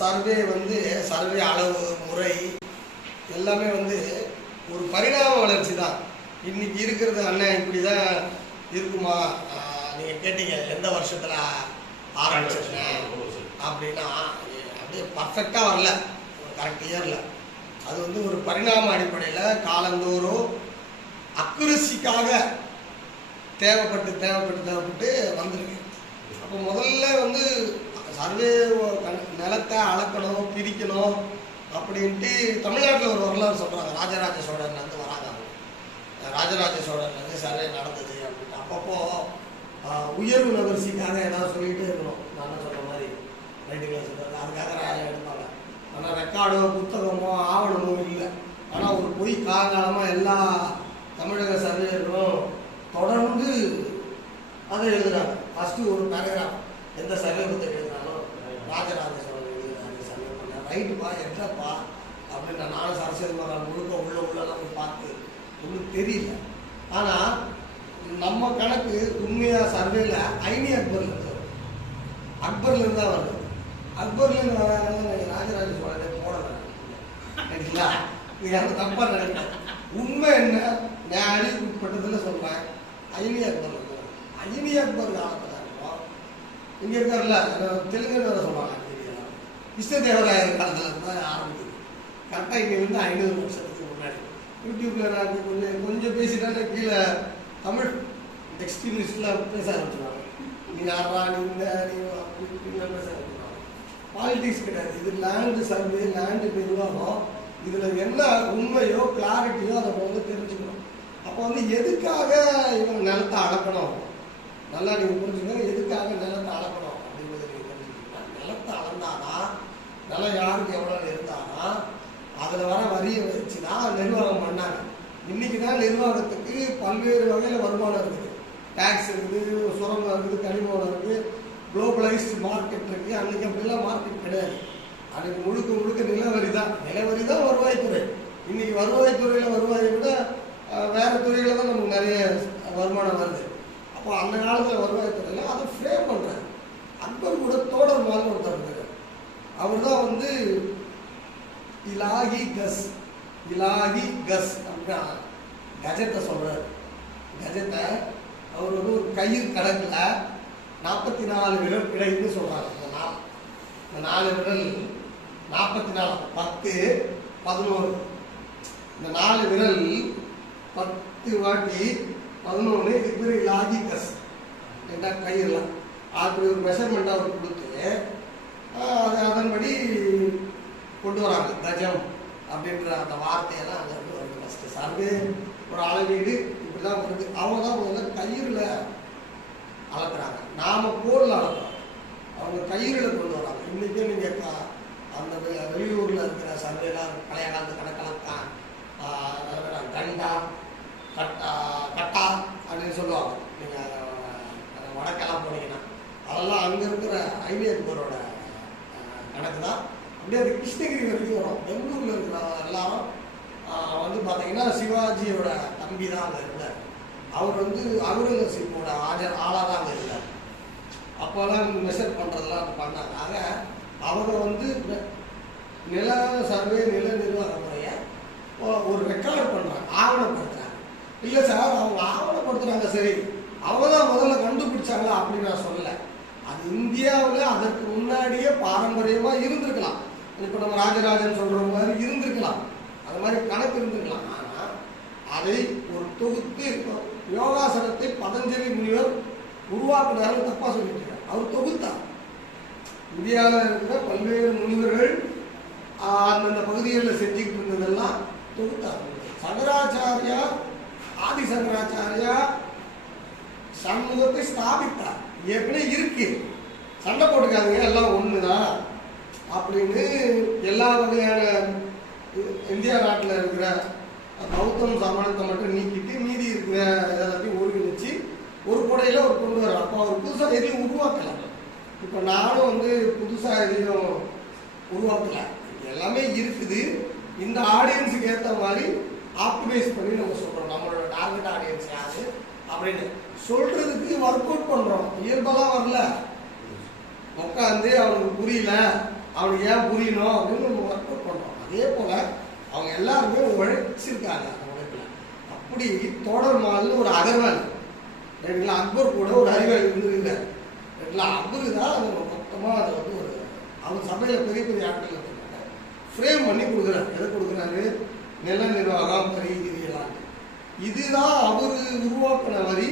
Survey வந்து survey அளவு முறை எல்லாமே வந்து ஒரு பரிணாம வளர்ச்சி தான். இன்றைக்கி இருக்கிறது அண்ணன் இப்படி தான் இருக்குமா நீங்கள் கேட்டீங்க எந்த வருஷத்தில் ஆரம்பிச்சிருங்க அப்படின்னா அப்படியே பர்ஃபெக்டாக வரல. ஒரு கரெக்ட் இயரில் அது வந்து ஒரு பரிணாம அடிப்படையில் காலந்தோறும் அக்குரசிக்காக தேவைப்பட்டு தேவைப்பட்டு தேவைப்பட்டு வந்திருக்கு. அப்போ முதல்ல வந்து சர்வே நிலத்தை அளக்கணும் பிரிக்கணும் அப்படின்ட்டு தமிழ்நாட்டில் ஒரு வரலாறு சொல்கிறாங்க ராஜராஜ சோழன்லேருந்து வராங்க ராஜராஜ சோழன்லேருந்து சர்வே நடந்தது அப்படின்ட்டு. அப்பப்போ உயர்வு நகர்ச்சிக்காக ஏதாவது சொல்லிகிட்டே இருக்கணும். நான் சொல்கிற மாதிரி? ரைட்டுகளை சொல்கிறது அதுக்காக ராஜா எடுப்பாங்க. ஆனால் ரெக்கார்டோ புத்தகமோ ஆவணமோ இல்லை. ஆனால் ஒரு பொய் காலகாலமாக எல்லா தமிழக சர்வேயர்களும் தொடர்ந்து அதை எழுதுகிறாங்க ஃபஸ்ட்டு ஒரு பேராகிராஃப் எந்த சர்வே புத்தகம் எழுதுனாலும் ராஜராஜ சோழன் எழுதுறாரு சர்வே ரைட்டுப்பா எங்கப்பா அப்படின்னு நான் நானும் சரஸ்வதி மகான் முழுக்க உள்ள உள்ளலாம் போய் பார்த்து ஒன்றும் தெரியல ஆனால் நம்ம கணக்கு உண்மையாக சர்வேல ஐனி அக்பர்ல இருந்து அக்பர்ல இருந்து தான் வருது அக்பர்ல இருந்து வராங்க ராஜராஜ சோழனே போடல சரிங்களா இது யாரும் தப்பா நினைக்கிறேன் உண்மை என்ன நான் அழிவுக்கு உட்பட்டதுல சொல்றேன் ஐனி அக்பர் இருக்கு. ஐனி அக்பர் காலத்துல இங்க இருக்கார்ல தெலுங்கு வேற சொல்லுவாங்க கிருஷ்ணதேவராயர் காலத்துல இருந்து தான் ஆரம்பிக்குது. கரெக்டாக இங்கே வந்து ஐநூறு வருஷத்துக்கு முன்னாடி. யூடியூப்ல நான் கொஞ்சம் கொஞ்சம் பேசிட்டாலே கீழே தமிழ் எக்ஸ்ட்ரீமிஸ்ட்லாம் பேச ஆரம்பிச்சுருவாங்க. நீ யாரா நீ இந்த நீ அப்படி இப்படிலாம் பேச ஆரம்பிச்சுருவாங்க. பாலிடிக்ஸ் கிடையாது. இது லேண்டு சர்வே லேண்டு நிர்வாகம். இதில் என்ன உண்மையோ கிளாரிட்டியோ அதை வந்து தெரிஞ்சுக்கணும். அப்போ வந்து எதுக்காக இவங்க நிலத்தை அளக்கணும்? நல்லா நீங்கள் புரிஞ்சுக்கணும் எதுக்காக நிலத்தை அளக்கணும் அப்படிங்கிறத நீங்கள் தெரிஞ்சுக்கணும் நிலத்தை அளந்தாதான் நிலம் யாருக்கு எவ்வளோ இருந்தாலும் அதில் வர வரியை வச்சு தான் நிர்வாகம் பண்ணாங்க. இன்னைக்கு தான் நிர்வாகத்துக்கு பல்வேறு வகையில் வருமானம் இருக்குது. டேக்ஸ் இருக்குது சுரங்கம் இருக்குது கனிமம் இருக்குது குளோபலைஸ்டு மார்க்கெட் இருக்குது அன்றைக்கி அப்படிலாம் மார்க்கெட் கிடையாது. அன்றைக்கி முழுக்க முழுக்க நிலவரி தான். நிலவரி தான் வருவாய்த்துறை. இன்றைக்கி வருவாய்த்துறையில் வருவாயை விட வேறு வேற துறையில் தான் நமக்கு நிறைய வருமானம் வருது. அப்போ அந்த காலத்தில் வருவாய்த்துறையில் அதை ஃப்ரேம் பண்ணுறாங்க அக்பர் கூட தோடர் மாதிரி ஒருத்தர் அவர் தான் வந்து இலாகி கஸ் இலாகி கஸ் அப்படின்னா கஜத்தை சொல்கிறார் கஜத்தை அவர் வந்து ஒரு கயிறு கடக்கில் நாற்பத்தி நாலு விரல் கிடைக்குன்னு சொல்கிறார் இந்த நாள் இந்த நாலு விரல் நாற்பத்தி நாலு பத்து பதினோரு இந்த நாலு விரல் பத்து வாட்டி பதினொன்று இது பேர் இலாகி கஸ். என்ன கயிறுலாம். அப்படி ஒரு மெஷர்மெண்ட் அவர் கொடுத்து அது அதன்படி கொண்டு வராங்க. கஜம் அப்படின்ற அந்த வார்த்தையெல்லாம் அங்கே வந்து வருது ஃபஸ்ட்டு சர்வே ஒரு அளவீடு இப்படி தான் வருது. அவங்க தான் முதல்ல கயிறில் அளக்குறாங்க. நாம் கோலில் அளக்குறோம். அவங்க கயிறில் கொண்டு வராங்க. இன்றைக்கே நீங்கள் அந்த வெளியூரில் இருக்கிற சர்வேலாம் பழைய காலத்து கணக்கெல்லாம் கா கண்டா கட்டா கட்டா அப்படின்னு சொல்லுவாங்க. நீங்கள் வடக்கெல்லாம் போனீங்கன்னா அதெல்லாம் அங்கே இருக்கிற ஐவியன்பரோட போரோட நடக்குதா? அப்படியே அது கிருஷ்ணகிரி வரைக்கும் வரும். பெங்களூரில் இருக்கிற எல்லாரும் வந்து பார்த்தீங்கன்னா சிவாஜியோட தம்பி தான் அங்கே இருந்தார். அவர் வந்து அவுரங்கசீப்போட ஆஜர் ஆளாக தான் அங்கே இருந்தார். அப்போல்லாம் மெஷர் பண்ணுறதெல்லாம் பண்ணாங்க. ஆக அவங்க வந்து நில சர்வே நில நிர்வாக முறையை ஒரு ரெக்கார்டு பண்ணுறாங்க ஆவணப்படுத்துகிறாங்க இல்லை சார் அவங்க ஆவணப்படுத்துறாங்க சரி. அவங்க தான் முதல்ல கண்டுபிடிச்சாங்களா அப்படின்னு நான் சொல்லலை. அது இந்தியாவில் அதற்கு முன்னாடியே பாரம்பரியமாக இருந்திருக்கலாம். இப்போ நம்ம ராஜராஜன் சொல்கிற மாதிரி இருந்திருக்கலாம். அது மாதிரி கணக்கு இருந்திருக்கலாம். ஆனால் அதை ஒரு தொகுத்து யோகாசனத்தை பதஞ்சலி முனிவர் உருவாக்குனாரு தப்பாக சொல்லிட்டு அவர் தொகுத்தார். இந்தியாவில் இருக்கிற பல்வேறு முனிவர்கள் அந்தந்த பகுதிகளில் செஞ்சுக்கிட்டு இருந்ததெல்லாம் தொகுத்தார். சங்கராச்சாரியா ஆதி சங்கராச்சாரியா சண்முகத்தை ஸ்தாபித்தார். ஏற்கனவே இருக்கு. சண்டை போட்டுக்காதீங்க எல்லாம் ஒண்ணுதான். அப்படின்னு எல்லா வகையான இந்தியா நாட்டில் இருக்கிற பௌத்தம் சமணத்தை மட்டும் நீக்கிட்டு மீதி இருக்கிற எல்லாத்தையும் ஒருங்கிணைச்சு ஒரு கூடையில் ஒரு கொண்டு வர அப்போ அவர் புதுசாக எதையும் உருவாக்கல. இப்போ நானும் வந்து புதுசாக எதையும் உருவாக்கல. எல்லாமே இருக்குது. இந்த ஆடியன்ஸுக்கு ஏற்ற மாதிரி ஆப்டிமைஸ் பண்ணி நம்ம சொல்கிறோம் நம்மளோட டார்கெட் ஆடியன்ஸ் யாரு? அப்படின்னு. சொல்றதுக்கு ஒர்க் அவுட் பண்ணுறோம் இயல்பெல்லாம் வரல. உட்காந்து அவனுக்கு புரியல. அவனுக்கு ஏன் புரியணும் அப்படின்னு நம்ம ஒர்க் அவுட் பண்ணுறோம் அதே போல் அவங்க எல்லாருமே உழைச்சிருக்காங்க அந்த உழைப்பில். அப்படி தோடர் மால்னு ஒரு அகர்வால். ரைட்டுங்களா அக்பர் கூட ஒரு அறிவாளி இருந்திருக்காரு ரைட்டுங்களா அக்பரு தான் அது மொத்தமாக அதை வந்து ஒரு அவர் சபையில் பெரிய பெரிய ஆட்கள் ஃப்ரேம் பண்ணி கொடுக்குறாரு. எதை கொடுக்குறாரு? நில நிர்வாகம் வரி இது இதுதான் அவர் உருவாக்கின வரி.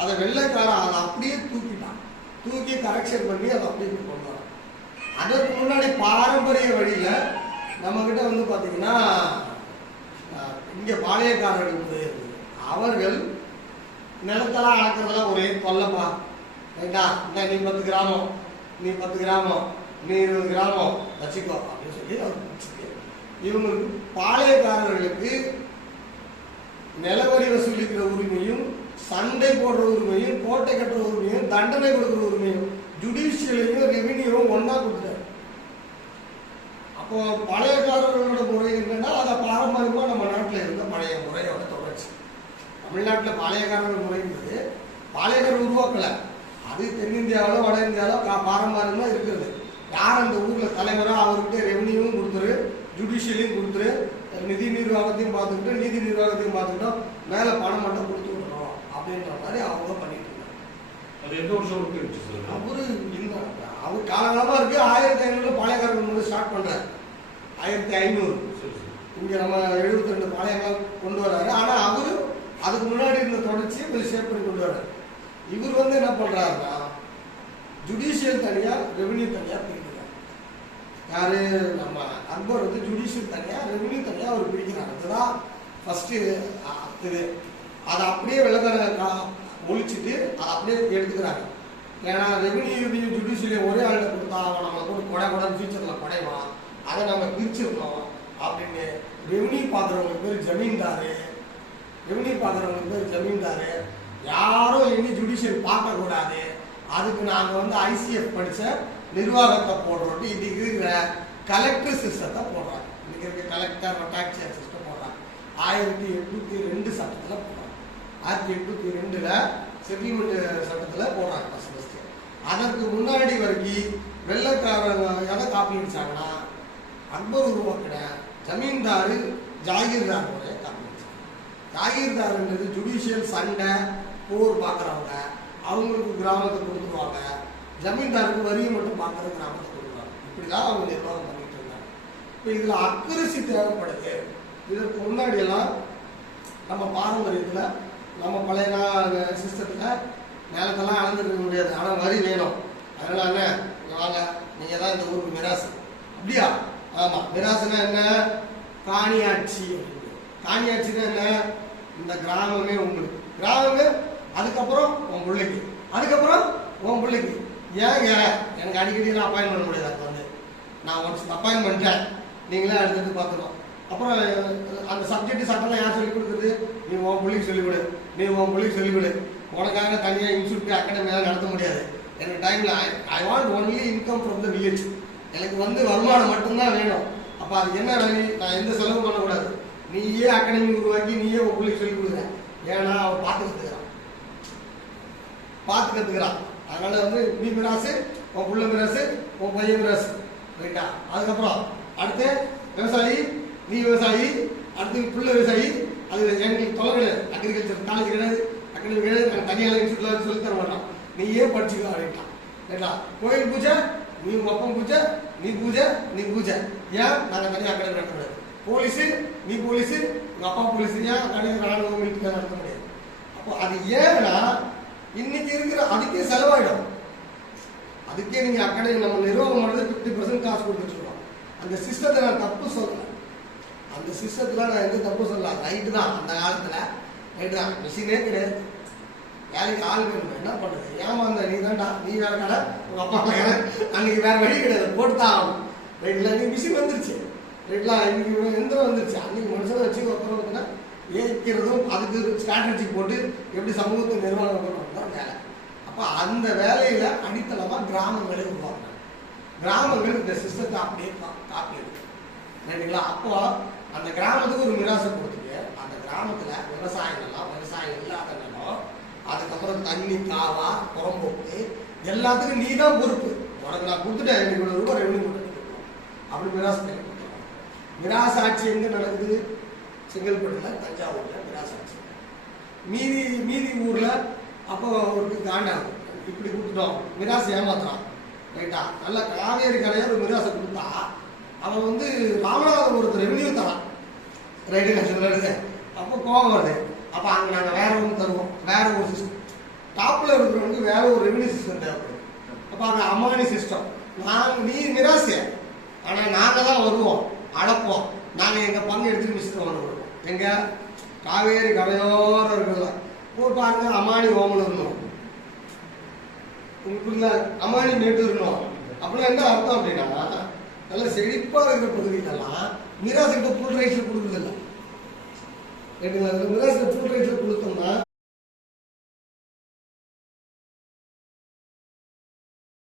அதை வெள்ளைக்காரன் அதை அப்படியே தூக்கிட்டான். தூக்கி கரெக்ஷன் பண்ணி அதை அப்படியே கொண்டு வரான் அதற்கு முன்னாடி பாரம்பரிய வழியில் நம்மக்கிட்ட வந்து பார்த்தீங்கன்னா இங்கே பாளையக்காரர்கள் வந்து இருந்தது. அவர்கள் நிலத்தெல்லாம் அளக்கிறதெல்லாம் ஒரே கொல்லப்பா. ரைட்டா இந்த நீ பத்து கிராமம். நீ பத்து கிராமம். நீ இருபது கிராமம். வச்சுக்கோ அப்படின்னு சொல்லி அவர் இவங்களுக்கு பாளையக்காரர்களுக்கு நிலவரி வசூலிக்கிற உரிமையும் சண்டை போடுற உரிமையும் கோட்டை கட்டுற உரிமையும் தண்டனை கொடுக்குற உரிமையும் ஜுடிஷியலையும் ரெவின்யூவும் ஒன்றா கொடுத்தாரு அப்போ பழையக்காரர்களோட முறை என்னன்னா அதை பாரம்பரியமாக நம்ம நாட்டில் இருந்த பழைய முறையோட தொடர்ச்சி. தமிழ்நாட்டில் பாளையக்காரர்கள் முறைங்கிறது பாளையக்காரர் உருவாக்கலை. அது தென்னிந்தியாவில் வட இந்தியாவில் பாரம்பரியமாக இருக்கிறது. யார் அந்த ஊரில் தலைவராக அவர்கிட்ட ரெவன்யூவும் கொடுத்துரு ஜுடிஷியலையும் கொடுத்துரு நிதி நிர்வாகத்தையும் பார்த்துக்கிட்டு நீதி நிர்வாகத்தையும் பார்த்துக்கிட்டோம் மேலே பணம் மட்டும் கொடுத்து விடணும் அப்படின்ற மாதிரி அவங்க பண்ணிட்டு இருந்தாங்க அது எந்த வருஷம் இருந்துச்சு சார் அவரு இந்த அவர் காலகாலமாக இருக்கு. ஆயிரத்தி ஐநூறு பாளையக்காரர்கள் முன்னாடி ஸ்டார்ட் பண்ணுறாரு ஆயிரத்தி ஐநூறு. இங்கே நம்ம எழுபத்தி ரெண்டு பாளையங்கள் கொண்டு வராரு. ஆனால் அவரு அதுக்கு முன்னாடி இருந்த தொடர்ச்சியை கொஞ்சம் ஷேப் பண்ணி கொண்டு வராரு. இவர் வந்து என்ன பண்ணுறாருன்னா ஜுடிஷியல் தனியாக ரெவென்யூ தனியாக யாரு? நம்ம அக்பர் வந்து ஜுடிஷியல் தனியாக ரெவன்யூ தனியாக அவர் பிரிக்கிறார். அதுதான் ஃபஸ்ட்டு இது அதை அப்படியே விளக்க ஒழிச்சிட்டு அதை அப்படியே எடுத்துக்கிறாங்க. ஏன்னா ரெவென்யூ ஜுடிஷியலையும் ஒரே ஆள்கிட்ட கொடுத்தா அவன் நம்மளை கூட கொடை கொடை ஃபியூச்சரில் குடைவான். அதை நம்ம பிரிச்சிருக்கோம் அப்படின்னு ரெவன்யூ பார்க்குறவங்களுக்கு பேர் ஜமீன்தாரு. ரெவன்யூ பார்க்குறவங்களுக்கு பேர் ஜமீன்தாரு. யாரும் இனி ஜுடிஷியல் பார்க்கக்கூடாது. அதுக்கு நாங்கள் வந்து ஐசிஎஃப் படித்த நிர்வாகத்தை போடுறோம் இன்னைக்கு இருக்கிற கலெக்டர் சிஸ்டத்தை போடுறாங்க. இன்றைக்கி இருக்க கலெக்டர் ரொட்டாக்சியர் சிஸ்டம் போடுறாங்க. ஆயிரத்தி எட்நூற்றி ரெண்டு சட்டத்தில் போடுறாங்க. ஆயிரத்தி எட்நூத்தி ரெண்டுல செட்டில்மெண்ட் சட்டத்தில் போடுறாங்க ஃபஸ்ட் ஃபஸ்ட்டு அதற்கு முன்னாடி வரைக்கும் வெள்ளக்காரங்க எதை காப்பி அடித்தாங்கன்னா அக்பர் உருவாக்கின ஜமீன்தாரு ஜாகீர்தார் முறையை காப்பி அடித்தாங்க ஜாகீர்தார்ன்றது ஜுடிஷியல் சண்டை போர் பார்க்குறவங்க அவங்களுக்கு கிராமத்தை கொடுத்துருவாங்க. ஜமீன்தாருக்கு வரியை மட்டும் பார்க்குற கிராமத்தை கொடுக்குறாங்க. இப்படி தான் அவங்க நிர்வாகம் பண்ணிட்டு இருந்தாங்க இப்போ இதில் அக்குரசி தேவைப்படுது. இதற்கு முன்னாடியெல்லாம் நம்ம பாரம்பரியத்தில் நம்ம பழைய சிஸ்டத்தில் நிலத்தெல்லாம் அளந்துருக்க முடியாது. ஆனால் வரி வேணும். அதனால என்ன? வாங்க. நீங்கள் தான் இந்த ஊருக்கு மிராசு. அப்படியா? ஆமாம் மிராசுனா என்ன? காணியாட்சி அப்படின்னு. காணியாட்சினா என்ன? இந்த கிராமமே உங்களுக்கு. கிராமமே அதுக்கப்புறம் உன் பிள்ளைக்கு. அதுக்கப்புறம் உன் பிள்ளைக்கு. ஏன் ஏன் எனக்கு அடிக்கடி நான் அப்பாயின் பண்ண முடியாது அது வந்து. நான் ஒன்ஸ் அப்பாயின் பண்ணிட்டேன். நீங்களே அடுத்தது பார்த்துக்கணும். அப்புறம் அந்த சப்ஜெக்ட் சட்டம்லாம் யார் சொல்லிக் கொடுக்குறது? நீ உன் பிள்ளைக்கு சொல்லிக் கொடு. நீ உன் பிள்ளைக்கு சொல்லிக் கொடு. உனக்காக தனியாக இன்ஸ்டியூட் அகாடமியெல்லாம் நடத்த முடியாது. எனக்கு டைமில் I I want only income from the village எனக்கு வந்து வருமானம் மட்டும்தான் வேணும். அப்போ அது என்ன வழி நான் எந்த செலவும் பண்ணக்கூடாது. நீயே அகாடமி உருவாக்கி நீயே உன் பிள்ளைக்கு சொல்லிக் கொடுக்குறேன் ஏன்னா அவன் பார்த்து இருக்கிறான் பார்த்து கற்றுக்கிறான் அதனால வந்து நீ மிராசு உன் புள்ள மிராசு உன் பையன் மிராசு ரைட்டா அதுக்கப்புறம் அடுத்து விவசாயி நீ விவசாயி அடுத்து புள்ள விவசாயி அது எங்களுக்கு தொலை கிடையாது. அக்ரிகல்ச்சர் காலேஜ் கிடையாது. அகாடமி கிடையாது. நாங்கள் தனியாக இன்ஸ்டியூட்ல சொல்லி தர மாட்டோம். நீயே படிச்சுக்கோ அப்படின்ட்டான். ரைட்டா கோயில் பூஜை நீ உங்க அப்பன் பூஜை நீ பூஜை நீ பூஜை. ஏன்? நாங்கள் தனியாக அக்கடை நடத்த முடியாது. போலீஸு நீ போலீஸு உங்கள் அப்பா போலீஸு ஏன் தனியாக ராணுவ நடத்த முடியாது? அப்போ அது ஏன்னா இன்னைக்கு இருக்கிற அதுக்கே செலவாயிடும். அதுக்கே நீங்க அக்கடை நம்ம நிர்வாகம் பண்ணுறது ஃபிஃப்டி பர்சன்ட் காசு கொடுத்துருக்கோம் அந்த சிஸ்டத்தை நான் தப்பு சொல்லலை. அந்த சிஸ்டத்தில் நான் எந்த தப்பு சொல்லல. ரைட்டு தான். அந்த காலத்தில் ரைட்டு தான். மிஷினே கிடையாது. வேலைக்கு ஆள் வேணும். என்ன பண்ணுறது? ஏமாந்த நீ தான்டா நீ வேற கடை உங்கள் அப்பா வேற அன்னைக்கு வேற வழி கிடையாது. போட்டு தான் ஆகணும். ரைட்டில் நீ மிஷின் வந்துருச்சு. ரைட்ல இன்னைக்கு எந்திரம் வந்துருச்சு. அன்னைக்கு மனுஷனை வச்சு ஒருத்தர் வந்துன்னா ஏற்கிறதும் அதுக்கு ஸ்ட்ராட்டஜி போட்டு எப்படி சமூகத்தை நிர்வாகம் பண்ணணும் தான் வேலை. அப்போ அந்த வேலையில் அடித்தளமாக கிராமங்களே உருவாங்க கிராமங்கள் இந்த சிஸ்டத்தை அப்படியே காப்பி எடுக்கும். அப்போ அந்த கிராமத்துக்கு ஒரு மிராசை கொடுத்துட்டு அந்த கிராமத்தில் விவசாயம் எல்லாம் விவசாயம் இல்லாத நிலம் அதுக்கப்புறம் தண்ணி காவா புறம்போக்கு எல்லாத்துக்கும் நீ தான் பொறுப்பு. உனக்கு நான் கொடுத்துட்டேன் எனக்கு இவ்வளோ ரூபாய் ரெண்டு மூணு அப்படி மிராஸ் கையில் கொடுத்துருவாங்க மிராஸ் ஆட்சி எங்கே நடக்குது? செங்கல்பட்டுல தஞ்சாவூர்ல மிராஸ் ஆட்சி. மீதி மீதி ஊரில் அப்போ அவருக்கு காண்டாகும் இப்படி கொடுத்துட்டோம். மிராசு ஏமாத்துறான். ரைட்டா? நல்ல காவேரி கரையோர் ஒரு மிராசை கொடுத்தா அவன் வந்து ராமநாதபுரத்து ஒருத்தர் ரெவன்யூ தரான். ரைட்டு நான் அப்போ கோபம் வருது. அப்போ அங்கே நாங்கள் வேற ஒன்று தருவோம். வேற ஒரு சிஸ்டம் டாப்பில் இருக்கிறவங்களுக்கு வேற ஒரு ரெவன்யூ சிஸ்டம் தேவைப்படுது அப்போ அங்கே அம்மானி சிஸ்டம் நாங்கள் நீ மிராசு ஆனால் நாங்கள் தான் வருவோம். அடப்போம். நாங்கள் எங்கள் பங்கு எடுத்துட்டு மிஸ்டர் வந்து கொடுப்போம் எங்கள் காவேரி கரையோரம் இருக்கிறதா இப்போ பாருங்க அமானி ஓமல் இருந்தோம். உங்களுக்குள்ள அம்மானி மேட்டு இருந்தோம். அப்படின்னா என்ன அர்த்தம் அப்படின்னா நல்ல செழிப்பாக இருக்கிற பகுதிகளெல்லாம் மிராசுக்கிட்ட ஃபுல் ரைஸில் கொடுக்குறதில்ல. மிராசுக்கு ஃபுல் ரைஸில் கொடுத்தோம்னா